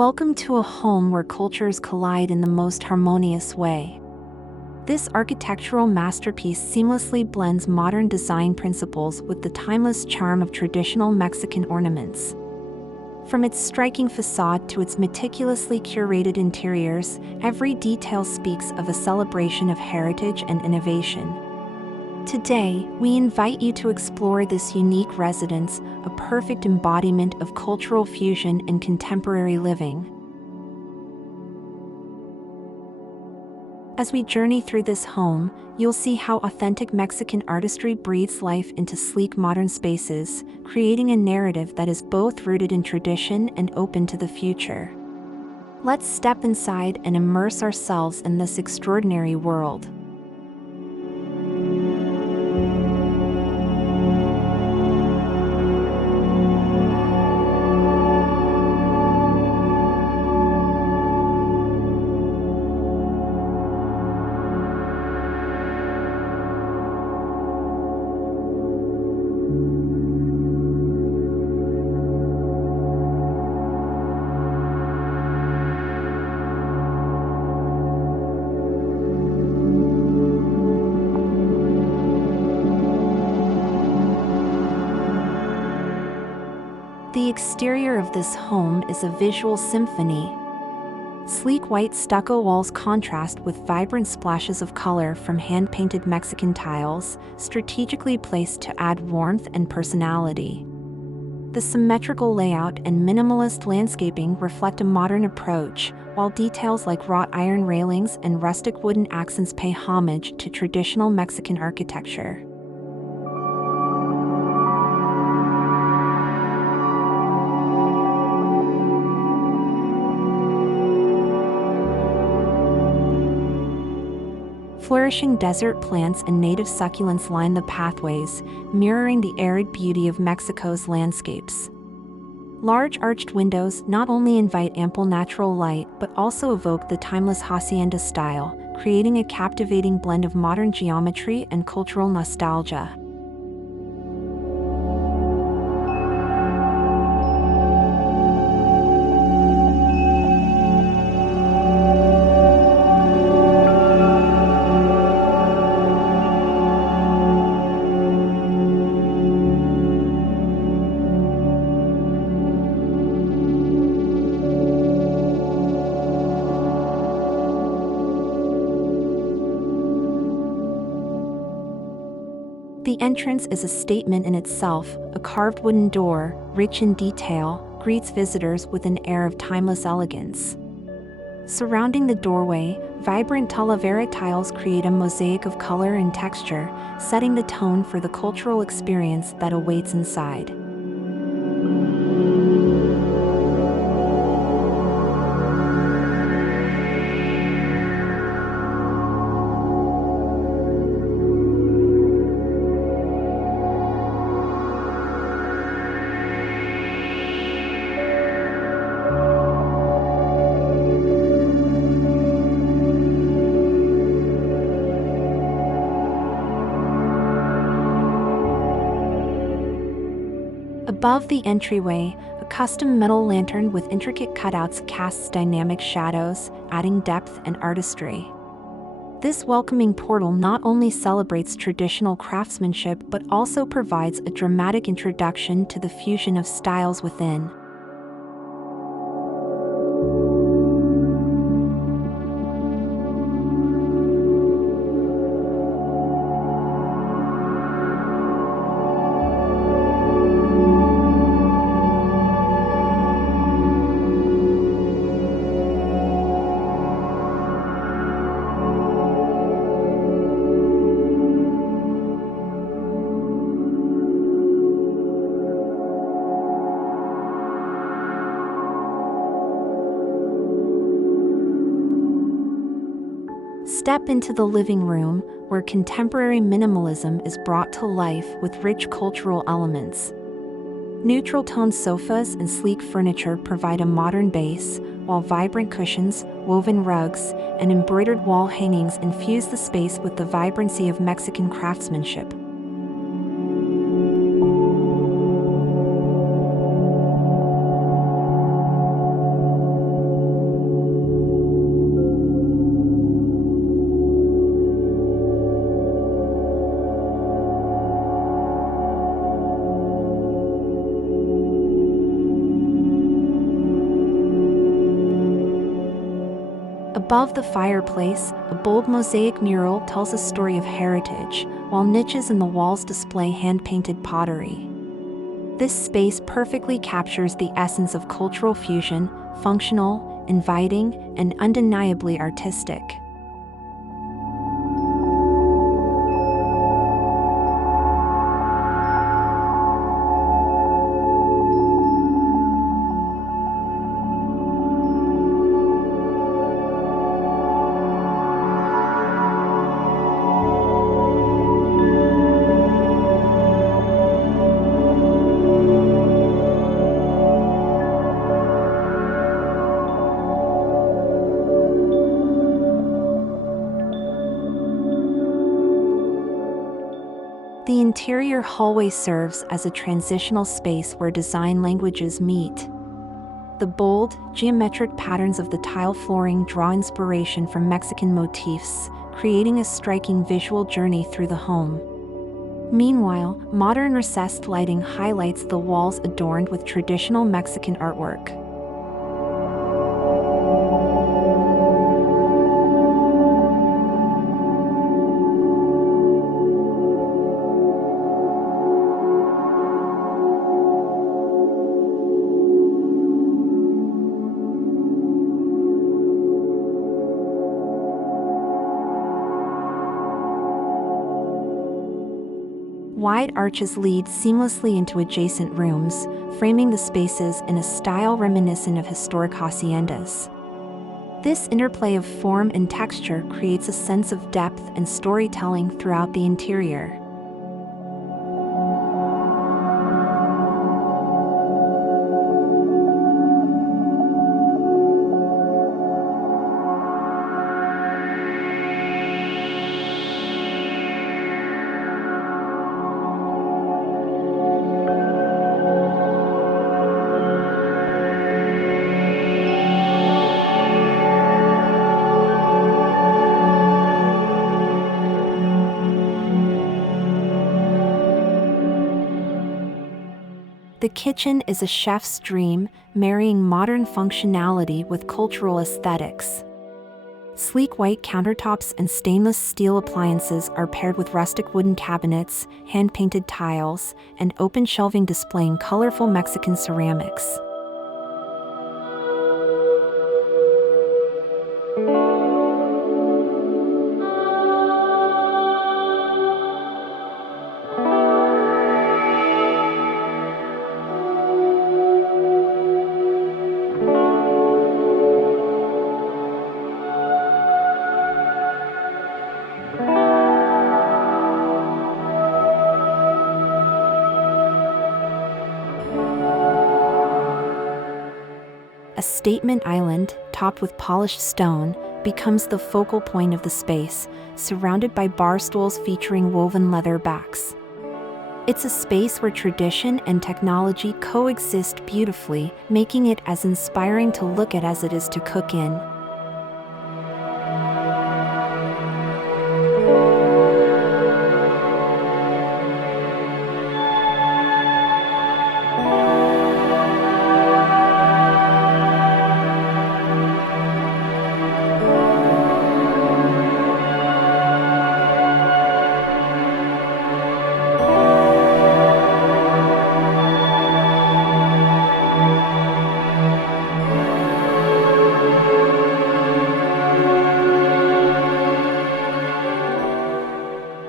Welcome to a home where cultures collide in the most harmonious way. This architectural masterpiece seamlessly blends modern design principles with the timeless charm of traditional Mexican ornaments. From its striking facade to its meticulously curated interiors, every detail speaks of a celebration of heritage and innovation. Today, we invite you to explore this unique residence, a perfect embodiment of cultural fusion and contemporary living. As we journey through this home, you'll see how authentic Mexican artistry breathes life into sleek modern spaces, creating a narrative that is both rooted in tradition and open to the future. Let's step inside and immerse ourselves in this extraordinary world. The exterior of this home is a visual symphony. Sleek white stucco walls contrast with vibrant splashes of color from hand-painted Mexican tiles, strategically placed to add warmth and personality. The symmetrical layout and minimalist landscaping reflect a modern approach, while details like wrought iron railings and rustic wooden accents pay homage to traditional Mexican architecture. Flourishing desert plants and native succulents line the pathways, mirroring the arid beauty of Mexico's landscapes. Large arched windows not only invite ample natural light but also evoke the timeless hacienda style, creating a captivating blend of modern geometry and cultural nostalgia. The entrance is a statement in itself. A carved wooden door, rich in detail, greets visitors with an air of timeless elegance. Surrounding the doorway, vibrant Talavera tiles create a mosaic of color and texture, setting the tone for the cultural experience that awaits inside. Above the entryway, a custom metal lantern with intricate cutouts casts dynamic shadows, adding depth and artistry. This welcoming portal not only celebrates traditional craftsmanship but also provides a dramatic introduction to the fusion of styles within. Step into the living room, where contemporary minimalism is brought to life with rich cultural elements. Neutral-toned sofas and sleek furniture provide a modern base, while vibrant cushions, woven rugs, and embroidered wall hangings infuse the space with the vibrancy of Mexican craftsmanship. Above the fireplace, a bold mosaic mural tells a story of heritage, while niches in the walls display hand-painted pottery. This space perfectly captures the essence of cultural fusion, functional, inviting, and undeniably artistic. The interior hallway serves as a transitional space where design languages meet. The bold, geometric patterns of the tile flooring draw inspiration from Mexican motifs, creating a striking visual journey through the home. Meanwhile, modern recessed lighting highlights the walls adorned with traditional Mexican artwork. Wide arches lead seamlessly into adjacent rooms, framing the spaces in a style reminiscent of historic haciendas. This interplay of form and texture creates a sense of depth and storytelling throughout the interior. The kitchen is a chef's dream, marrying modern functionality with cultural aesthetics. Sleek white countertops and stainless steel appliances are paired with rustic wooden cabinets, hand-painted tiles, and open shelving displaying colorful Mexican ceramics. A statement island, topped with polished stone, becomes the focal point of the space, surrounded by bar stools featuring woven leather backs. It's a space where tradition and technology coexist beautifully, making it as inspiring to look at as it is to cook in.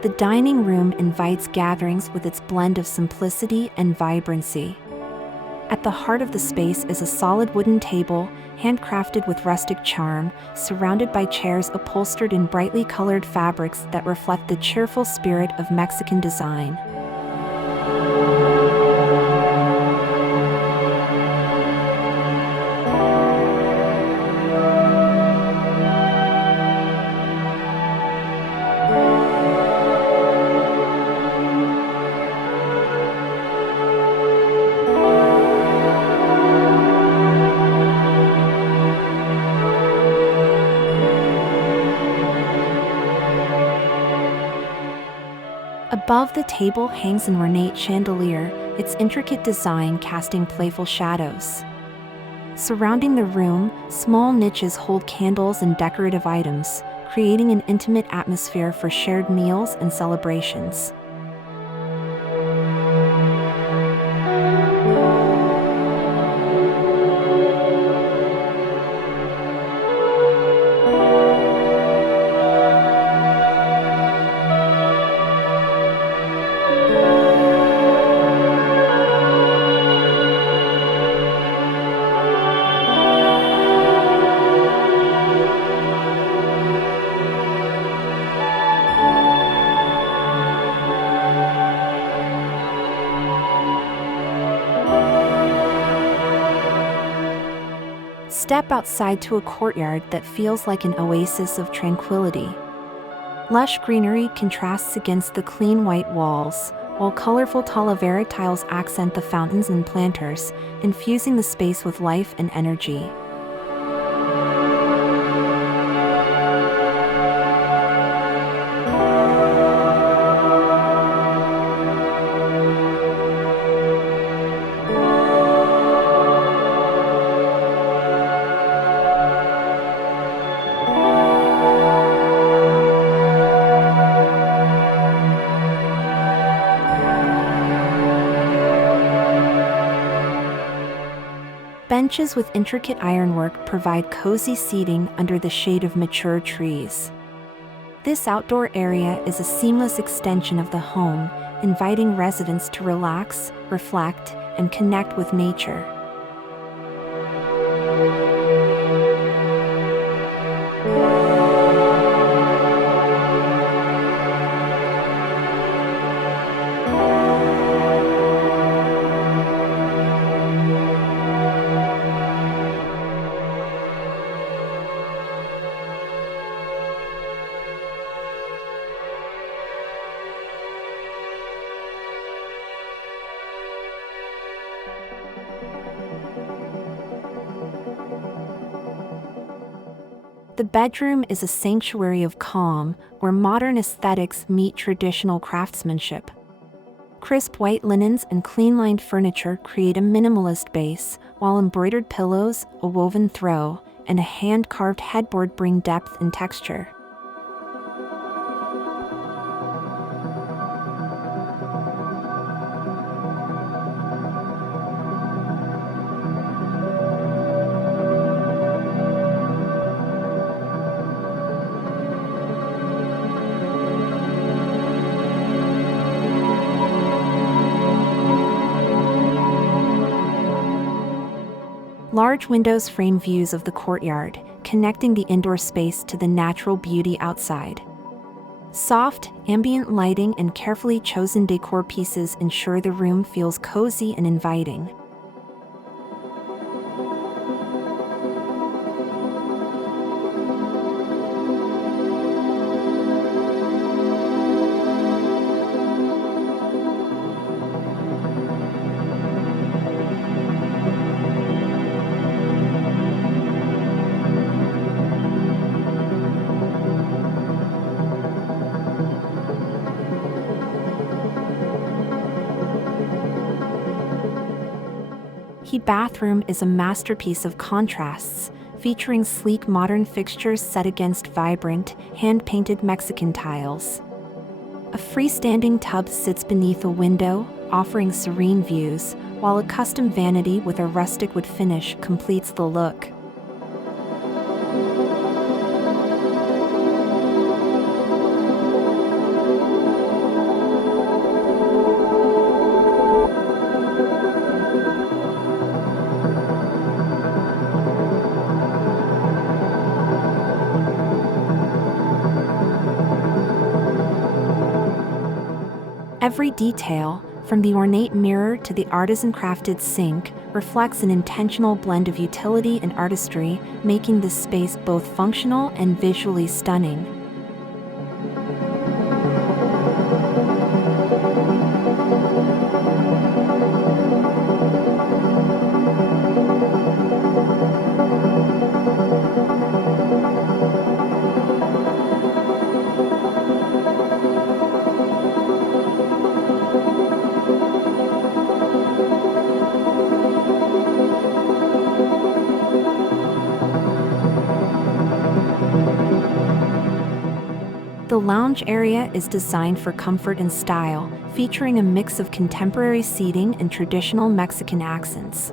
The dining room invites gatherings with its blend of simplicity and vibrancy. At the heart of the space is a solid wooden table, handcrafted with rustic charm, surrounded by chairs upholstered in brightly colored fabrics that reflect the cheerful spirit of Mexican design. Above the table hangs an ornate chandelier, its intricate design casting playful shadows. Surrounding the room, small niches hold candles and decorative items, creating an intimate atmosphere for shared meals and celebrations. Step outside to a courtyard that feels like an oasis of tranquility. Lush greenery contrasts against the clean white walls, while colorful Talavera tiles accent the fountains and planters, infusing the space with life and energy. Benches with intricate ironwork provide cozy seating under the shade of mature trees. This outdoor area is a seamless extension of the home, inviting residents to relax, reflect, and connect with nature. The bedroom is a sanctuary of calm, where modern aesthetics meet traditional craftsmanship. Crisp white linens and clean-lined furniture create a minimalist base, while embroidered pillows, a woven throw, and a hand-carved headboard bring depth and texture. Large windows frame views of the courtyard, connecting the indoor space to the natural beauty outside. Soft, ambient lighting and carefully chosen decor pieces ensure the room feels cozy and inviting. The bathroom is a masterpiece of contrasts, featuring sleek modern fixtures set against vibrant, hand-painted Mexican tiles. A freestanding tub sits beneath a window, offering serene views, while a custom vanity with a rustic wood finish completes the look. Every detail, from the ornate mirror to the artisan-crafted sink, reflects an intentional blend of utility and artistry, making this space both functional and visually stunning. lounge area is designed for comfort and style, featuring a mix of contemporary seating and traditional Mexican accents.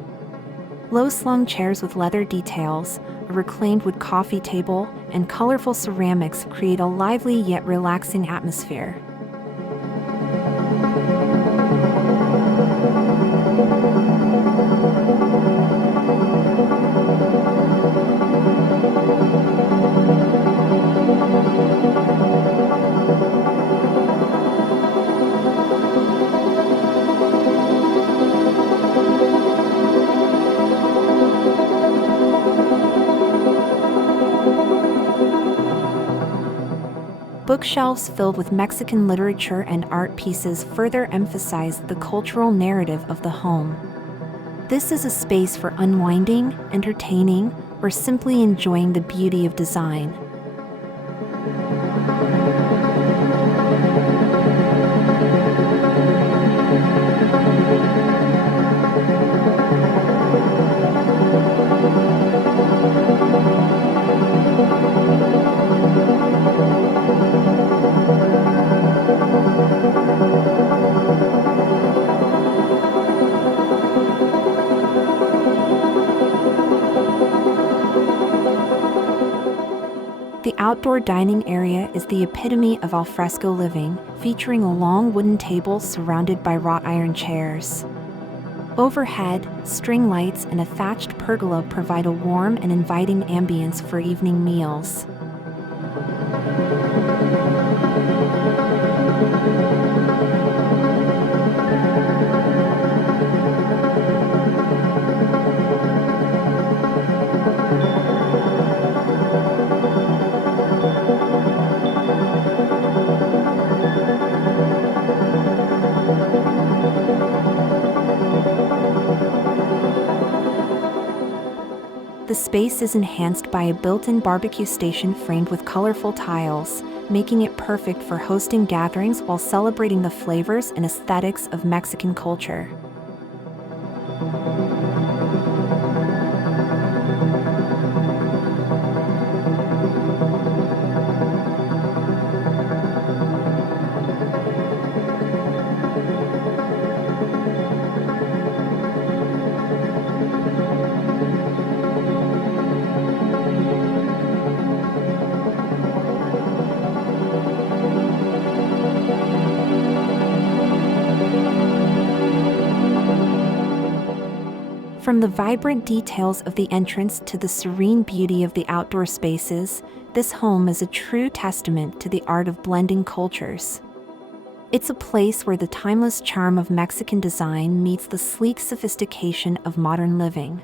Low-slung chairs with leather details, a reclaimed wood coffee table, and colorful ceramics create a lively yet relaxing atmosphere. Bookshelves filled with Mexican literature and art pieces further emphasize the cultural narrative of the home. This is a space for unwinding, entertaining, or simply enjoying the beauty of design. The outdoor dining area is the epitome of alfresco living, featuring a long wooden table surrounded by wrought iron chairs. Overhead, string lights and a thatched pergola provide a warm and inviting ambience for evening meals. The space is enhanced by a built-in barbecue station framed with colorful tiles, making it perfect for hosting gatherings while celebrating the flavors and aesthetics of Mexican culture. From the vibrant details of the entrance to the serene beauty of the outdoor spaces, this home is a true testament to the art of blending cultures. It's a place where the timeless charm of Mexican design meets the sleek sophistication of modern living.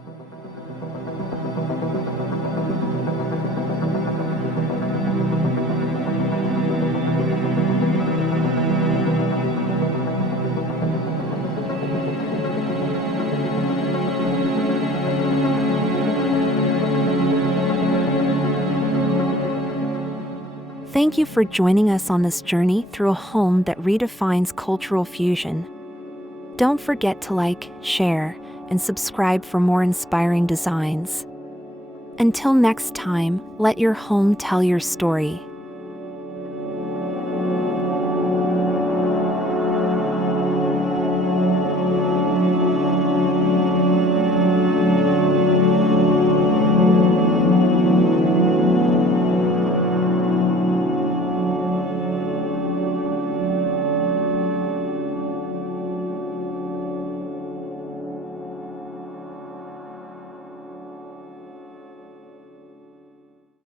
Thank you for joining us on this journey through a home that redefines cultural fusion. Don't forget to like, share, and subscribe for more inspiring designs. Until next time, let your home tell your story.